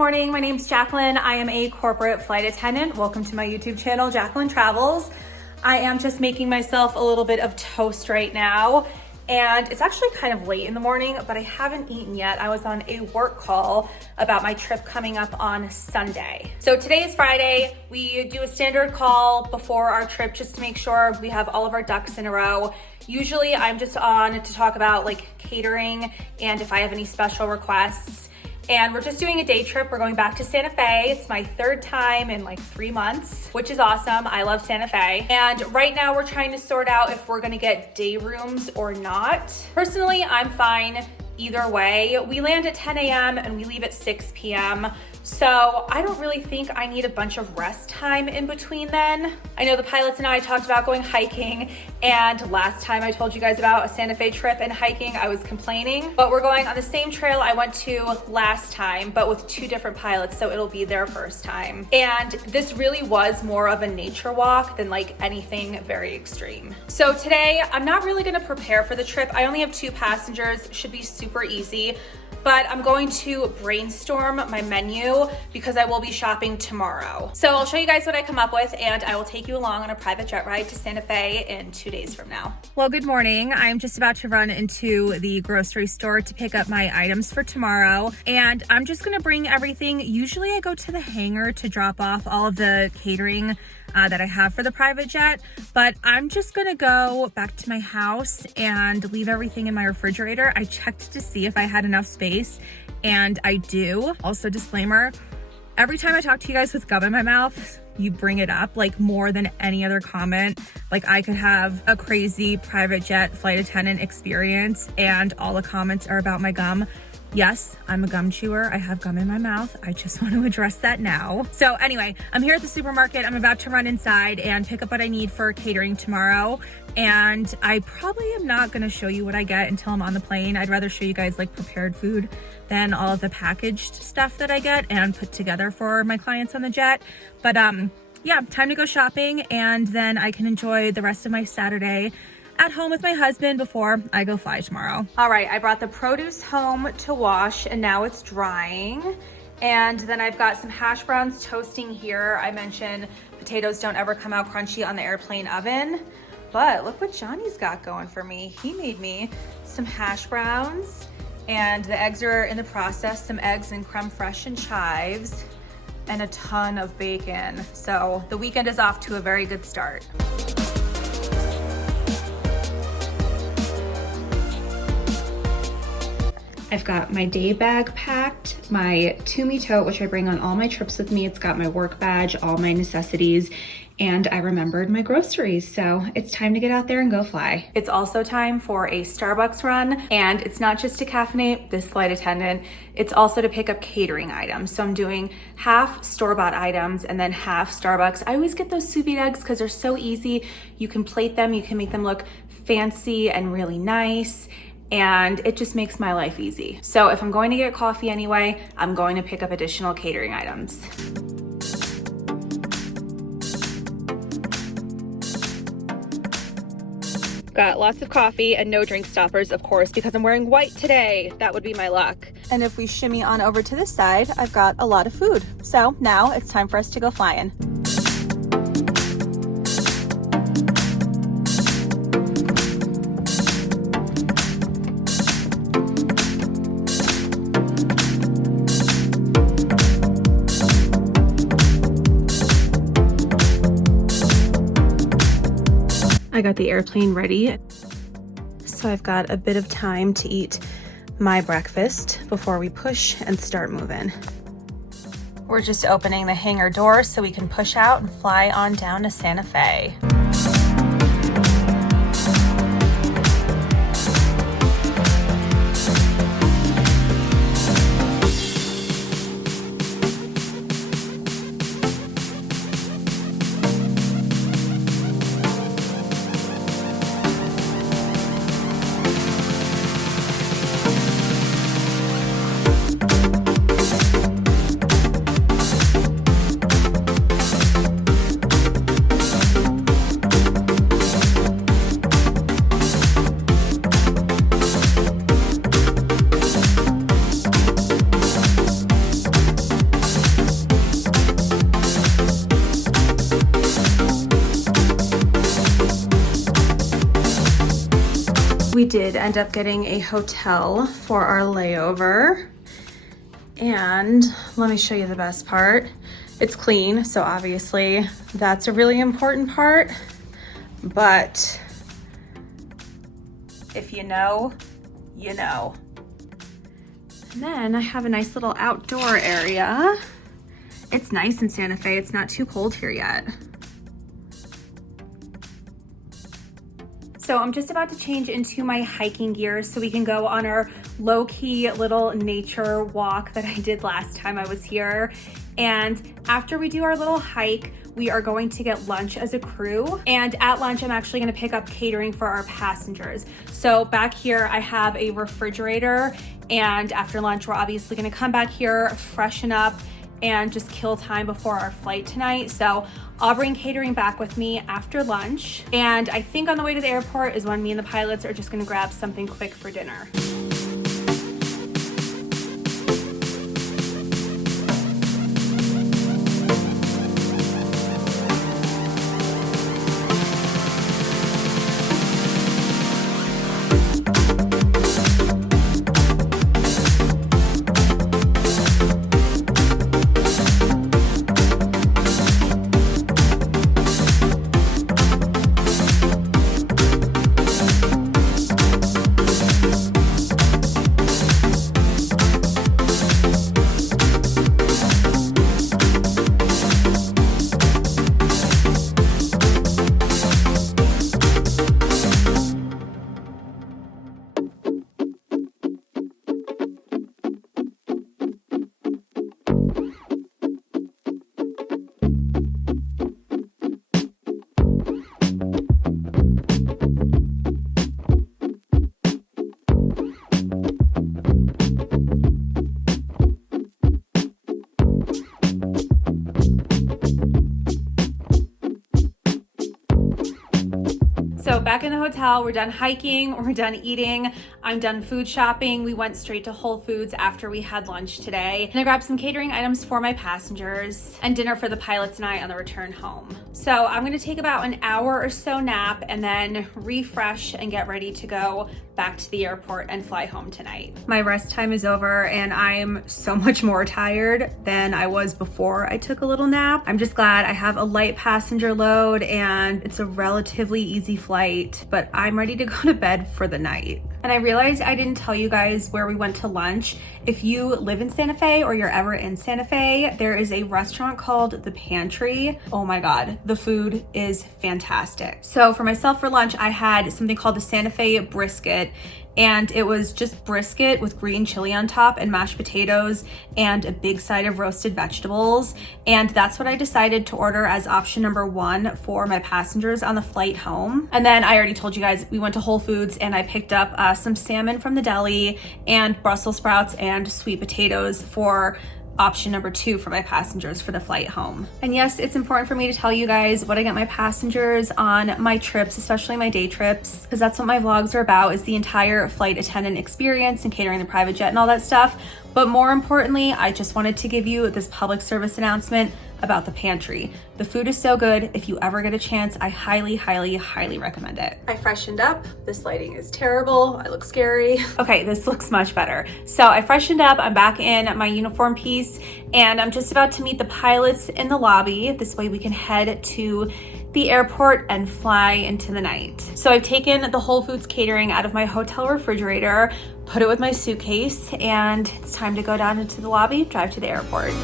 morning. My name's Jacqueline. I am a corporate flight attendant. Welcome to my YouTube channel, Jacqueline Travels. I am just making myself a little bit of toast right now. And it's actually kind of late in the morning, but I haven't eaten yet. I was on a work call about my trip coming up on Sunday. So today is Friday. We do a standard call before our trip just to make sure we have all of our ducks in a row. Usually I'm just on to talk about like catering and if I have any special requests. And we're just doing a day trip. We're going back to Santa Fe. It's my third time in like 3 months, which is awesome. I love Santa Fe. And right now we're trying to sort out if we're gonna get day rooms or not. Personally, I'm fine either way. We land at 10 a.m. and we leave at 6 p.m. So I don't really think I need a bunch of rest time in between then. I know the pilots and I talked about going hiking, and last time I told you guys about a Santa Fe trip and hiking, I was complaining, but we're going on the same trail I went to last time, but with 2 different pilots, so it'll be their first time. And this really was more of a nature walk than like anything very extreme. So today, I'm not really gonna prepare for the trip. I only have 2 passengers, should be super easy. But I'm going to brainstorm my menu because I will be shopping tomorrow. So I'll show you guys what I come up with, and I will take you along on a private jet ride to Santa Fe in 2 days from now. Well, good morning. I'm just about to run into the grocery store to pick up my items for tomorrow, and I'm just gonna bring everything. Usually I go to the hangar to drop off all of the catering that I have for the private jet, but I'm just gonna go back to my house and leave everything in my refrigerator. I checked to see if I had enough space, and I do. Also, disclaimer, every time I talk to you guys with gum in my mouth, you bring it up like more than any other comment. Like I could have a crazy private jet flight attendant experience and all the comments are about my gum. Yes, I'm a gum chewer. I have gum in my mouth. I just want to address that now. So anyway, I'm here at the supermarket. I'm about to run inside and pick up what I need for catering tomorrow. And I probably am not going to show you what I get until I'm on the plane. I'd rather show you guys like prepared food than all of the packaged stuff that I get and put together for my clients on the jet. But yeah, time to go shopping, and then I can enjoy the rest of my Saturday at home with my husband before I go fly tomorrow. All right, I brought the produce home to wash and now it's drying. And then I've got some hash browns toasting here. I mentioned potatoes don't ever come out crunchy on the airplane oven, but look what Johnny's got going for me. He made me some hash browns, and the eggs are in the process, some eggs and creme fraiche and chives, and a ton of bacon. So the weekend is off to a very good start. I've got my day bag packed, my Toomey tote, which I bring on all my trips with me. It's got my work badge, all my necessities, and I remembered my groceries. So it's time to get out there and go fly. It's also time for a Starbucks run, and it's not just to caffeinate this flight attendant, it's also to pick up catering items. So I'm doing half store-bought items and then half Starbucks. I always get those sous vide eggs because they're so easy. You can plate them, you can make them look fancy and really nice, and it just makes my life easy. So if I'm going to get coffee anyway, I'm going to pick up additional catering items. Got lots of coffee and no drink stoppers, of course, because I'm wearing white today. That would be my luck. And if we shimmy on over to this side, I've got a lot of food. So now it's time for us to go flying. I got the airplane ready, so I've got a bit of time to eat my breakfast before we push and start moving. We're just opening the hangar door so we can push out and fly on down to Santa Fe. We did end up getting a hotel for our layover. And let me show you the best part. It's clean, so obviously that's a really important part. But if you know, you know. And then I have a nice little outdoor area. It's nice in Santa Fe. It's not too cold here yet. So I'm just about to change into my hiking gear so we can go on our low-key little nature walk that I did last time I was here. And after we do our little hike, we are going to get lunch as a crew. And at lunch, I'm actually gonna pick up catering for our passengers. So back here, I have a refrigerator. And after lunch, we're obviously gonna come back here, freshen up, and just kill time before our flight tonight. So I'll bring catering back with me after lunch. And I think on the way to the airport is when me and the pilots are just gonna grab something quick for dinner. So back in the hotel, we're done hiking, we're done eating, I'm done food shopping. We went straight to Whole Foods after we had lunch today. And I grabbed some catering items for my passengers and dinner for the pilots and I on the return home. So I'm gonna take about an hour or so nap and then refresh and get ready to go back to the airport and fly home tonight. My rest time is over and I'm so much more tired than I was before I took a little nap. I'm just glad I have a light passenger load and it's a relatively easy flight, but I'm ready to go to bed for the night. And I realized I didn't tell you guys where we went to lunch. If you live in Santa Fe or you're ever in Santa Fe, there is a restaurant called The Pantry. Oh my God, the food is fantastic. So for myself for lunch, I had something called the Santa Fe brisket. And it was just brisket with green chili on top and mashed potatoes and a big side of roasted vegetables. And that's what I decided to order as option number 1 for my passengers on the flight home. And then I already told you guys, we went to Whole Foods and I picked up some salmon from the deli and Brussels sprouts and sweet potatoes for option number 2 for my passengers for the flight home. And yes, it's important for me to tell you guys what I get my passengers on my trips, especially my day trips, because that's what my vlogs are about, is the entire flight attendant experience and catering the private jet and all that stuff. But more importantly, I just wanted to give you this public service announcement about the pantry. The food is so good. If you ever get a chance, I highly, highly, highly recommend it. I freshened up. This lighting is terrible. I look scary. Okay, this looks much better. So I freshened up. I'm back in my uniform piece and I'm just about to meet the pilots in the lobby. This way we can head to the airport and fly into the night. So I've taken the Whole Foods catering out of my hotel refrigerator, put it with my suitcase, and it's time to go down into the lobby, drive to the airport.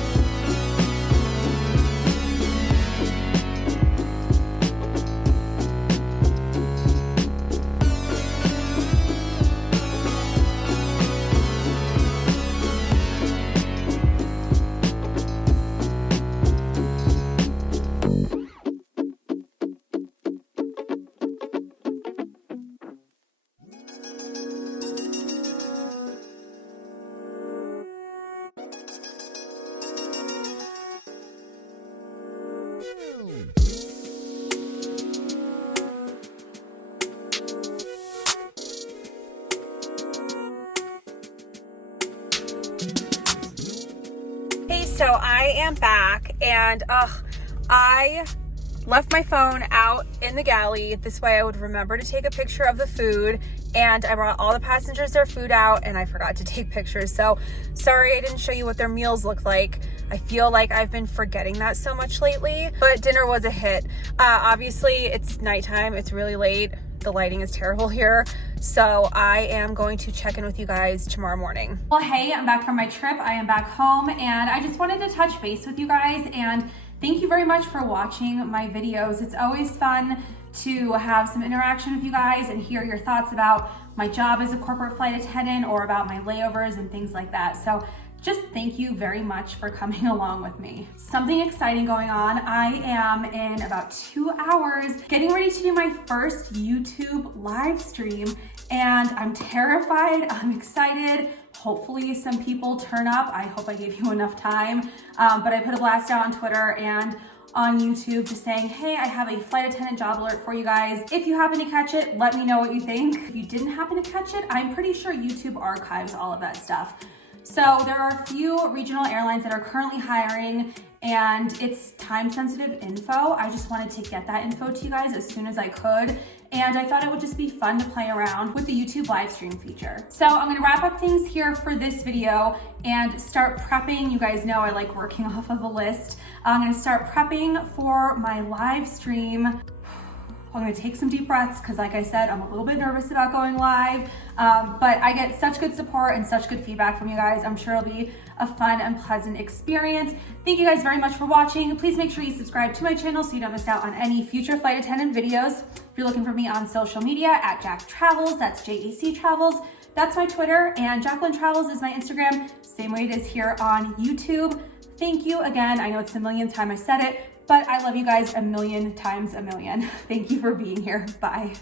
So I am back and I left my phone out in the galley. This way I would remember to take a picture of the food, and I brought all the passengers their food out and I forgot to take pictures. So sorry I didn't show you what their meals look like. I feel like I've been forgetting that so much lately, but dinner was a hit. Obviously it's nighttime, it's really late. The lighting is terrible here. So I am going to check in with you guys tomorrow morning. Well, hey, I'm back from my trip. I am back home and I just wanted to touch base with you guys and thank you very much for watching my videos. It's always fun to have some interaction with you guys and hear your thoughts about my job as a corporate flight attendant or about my layovers and things like that. So just thank you very much for coming along with me. Something exciting going on. I am in about 2 hours getting ready to do my first YouTube live stream and I'm terrified, I'm excited. Hopefully some people turn up. I hope I gave you enough time, but I put a blast out on Twitter and on YouTube just saying, hey, I have a flight attendant job alert for you guys. If you happen to catch it, let me know what you think. If you didn't happen to catch it, I'm pretty sure YouTube archives all of that stuff. So there are a few regional airlines that are currently hiring and it's time sensitive info. I just wanted to get that info to you guys as soon as I could. And I thought it would just be fun to play around with the YouTube live stream feature. So I'm gonna wrap up things here for this video and start prepping. You guys know I like working off of a list. I'm gonna start prepping for my live stream. I'm gonna take some deep breaths because like I said, I'm a little bit nervous about going live, but I get such good support and such good feedback from you guys. I'm sure it'll be a fun and pleasant experience. Thank you guys very much for watching. Please make sure you subscribe to my channel so you don't miss out on any future flight attendant videos. If you're looking for me on social media, at Jack Travels, that's JAC Travels. That's my Twitter, and Jacqueline Travels is my Instagram, same way it is here on YouTube. Thank you again. I know it's the millionth time I said it, but I love you guys a million times a million. Thank you for being here. Bye.